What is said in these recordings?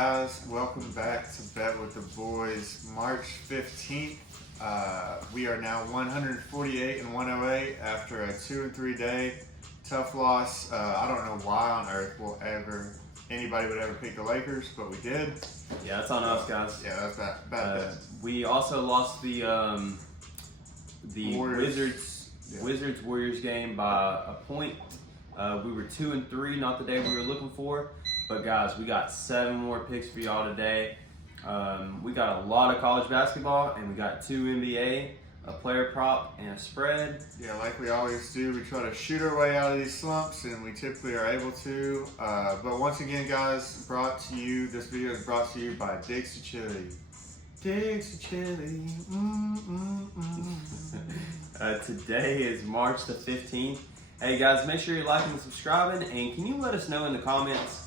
Guys, welcome back to Bet with the Boys. March 15th. We are now 148 and 108 after a 2-3 day tough loss. I don't know why on earth anybody would ever pick the Lakers, but we did. Yeah, that's on us, guys. Yeah, that's bad. We also lost the Warriors. Wizards Warriors game by a point. We were 2-3, not the day we were looking for. But guys, we got 7 more picks for y'all today. We got a lot of college basketball, and we got 2 NBA, a player prop, and a spread. Yeah, like we always do, we try to shoot our way out of these slumps, and we typically are able to. But once again, guys, this video is brought to you by Dixie Chili. Dixie Chili. Today is March the 15th. Hey guys, make sure you're liking and subscribing, and can you let us know in the comments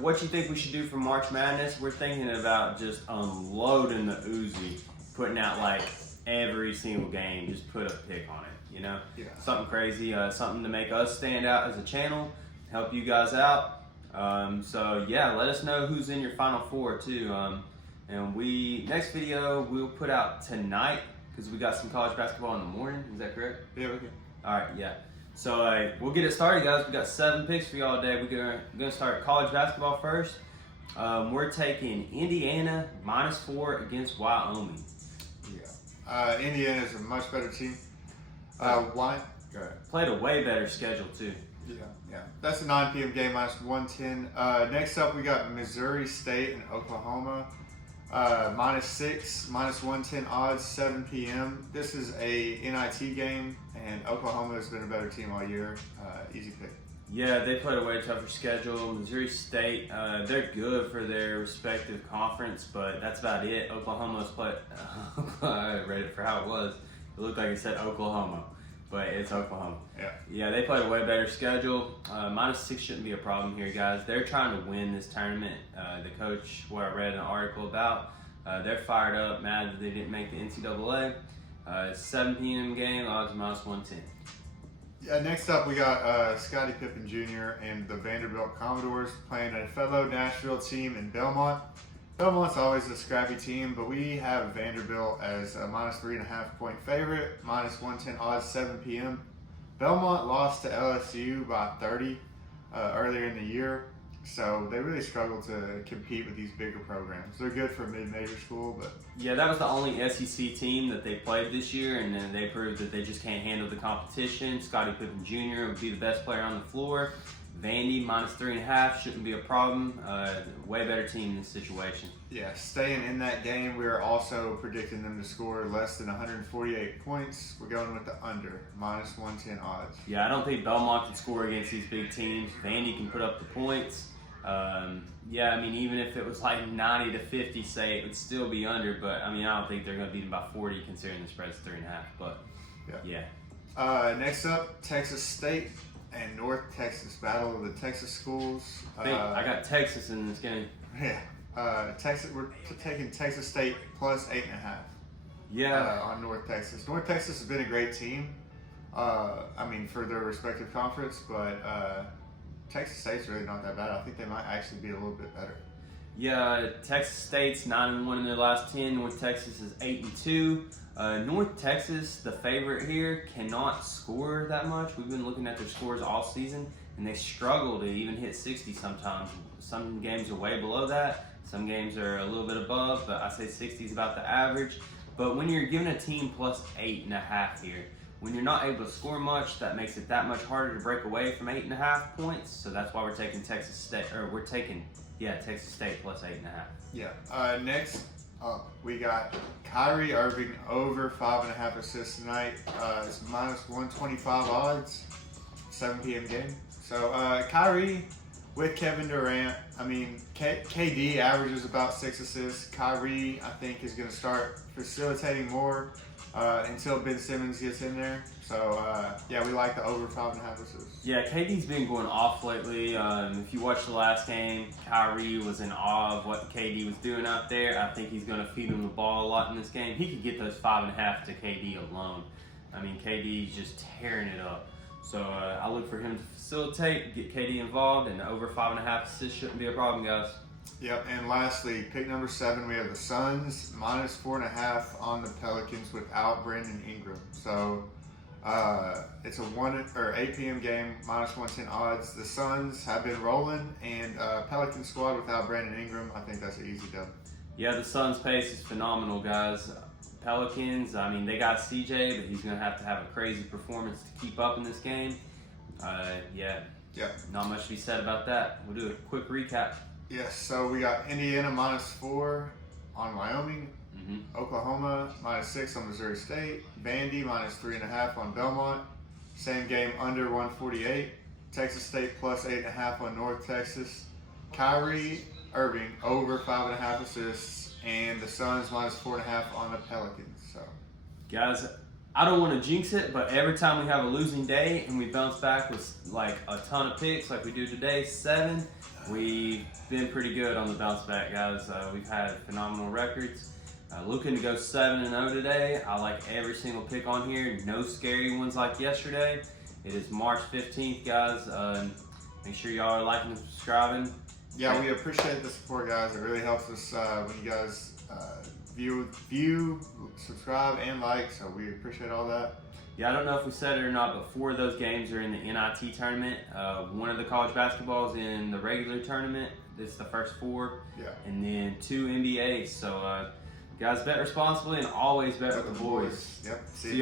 what you think we should do for March Madness? We're thinking about just unloading the Uzi, putting out like every single game, just put a pick on it, you know? Yeah. Something crazy, something to make us stand out as a channel, help you guys out. So yeah, let us know who's in your Final Four too. And next video we'll put out tonight because we got some college basketball in the morning. Is that correct? Yeah, okay. All right, yeah. So we'll get it started, guys. We got 7 picks for y'all today. We're gonna start college basketball first. We're taking Indiana -4 against Wyoming. Yeah. Indiana is a much better team. Why? Go ahead. Played a way better schedule too. Yeah. That's a 9 p.m. game, -110. Next up, we got Missouri State and Oklahoma. -6, -110 odds, 7 p.m. This is a NIT game, and Oklahoma has been a better team all year. Easy pick. Yeah, they played a way tougher schedule. Missouri State, they're good for their respective conference, but that's about it. Oklahoma's played. I read it for how it was. It looked like it said Oklahoma, but it's Oklahoma. Yeah, they played a way better schedule. -6 shouldn't be a problem here, guys. They're trying to win this tournament. The coach, what I read an article about, they're fired up, mad that they didn't make the NCAA. 7 p.m. game, odds -110. Yeah, next up we got Scottie Pippen Jr. and the Vanderbilt Commodores playing a fellow Nashville team in Belmont. Belmont's always a scrappy team, but we have Vanderbilt as a -3.5 point favorite, -110 odds, 7 p.m. Belmont lost to LSU by 30 earlier in the year, so they really struggle to compete with these bigger programs. They're good for a mid-major school, but... Yeah, that was the only SEC team that they played this year, and then they proved that they just can't handle the competition. Scottie Pippen Jr. would be the best player on the floor. Vandy -3.5 shouldn't be a problem. Way better team in this situation. Yeah, staying in that game, we are also predicting them to score less than 148 points. We're going with the under, -110 odds. Yeah, I don't think Belmont can score against these big teams. Vandy can put up the points. Yeah, I mean, even if it was like 90-50, say, it would still be under, but I mean, I don't think they're going to beat them by 40 considering the spread's 3.5, but yeah. Next up, Texas State and North Texas, battle of the Texas schools. I got Texas in this game. Yeah, we're taking Texas State +8.5. Yeah, on North Texas. North Texas has been a great team. I mean, for their respective conference, but Texas State's really not that bad. I think they might actually be a little bit better. Yeah, Texas State's 9-1 in their last 10. North Texas is 8-2. North Texas, the favorite here, cannot score that much. We've been looking at their scores all season, and they struggle to even hit 60 sometimes. Some games are way below that. Some games are a little bit above, but I say 60 is about the average. But when you're giving a team +8.5 here, when you're not able to score much, that makes it that much harder to break away from 8.5 points. So that's why we're taking Texas State, Texas State +8.5. Yeah. Next up, we got Kyrie Irving over 5.5 assists tonight. It's -125 odds, 7 p.m. game. So Kyrie with Kevin Durant. I mean, KD averages about 6 assists. Kyrie, I think, is going to start facilitating more until Ben Simmons gets in there. So, yeah, we like the over 5.5 assists. Yeah, KD's been going off lately. If you watched the last game, Kyrie was in awe of what KD was doing out there. I think he's going to feed him the ball a lot in this game. He could get those 5.5 to KD alone. I mean, KD's just tearing it up. So I look for him to facilitate, get KD involved, and over 5.5 assists shouldn't be a problem, guys. Yep, and lastly, pick number 7, we have the Suns -4.5 on the Pelicans without Brandon Ingram. So it's a 8 p.m. game, -110 odds. The Suns have been rolling, and Pelican squad without Brandon Ingram, I think that's an easy dub. Yeah, the Suns' pace is phenomenal, guys. Pelicans, I mean, they got CJ, but he's going to have a crazy performance to keep up in this game. Not much to be said about that. We'll do a quick recap. Yes, so we got Indiana -4 on Wyoming, Oklahoma -6 on Missouri State, Vandy -3.5 on Belmont, same game under 148, Texas State +8.5 on North Texas, Kyrie Irving over 5.5 assists, and the Suns -4.5 on the Pelicans. So, guys, I don't want to jinx it, but every time we have a losing day and we bounce back with like a ton of picks like we do today, 7, we've been pretty good on the bounce back, guys. We've had phenomenal records. Looking to go 7-0 today. I like every single pick on here. No scary ones like yesterday. It is March 15th, guys. Make sure y'all are liking and subscribing. Yeah, we appreciate the support, guys. It really helps us when you guys view, subscribe, and like. So we appreciate all that. Yeah, I don't know if we said it or not, but 4 of those games are in the NIT tournament. One of the college basketballs in the regular tournament. This is the first 4. Yeah. And then 2 NBAs. So, guys, bet responsibly and always bet with the boys. Yep. See ya.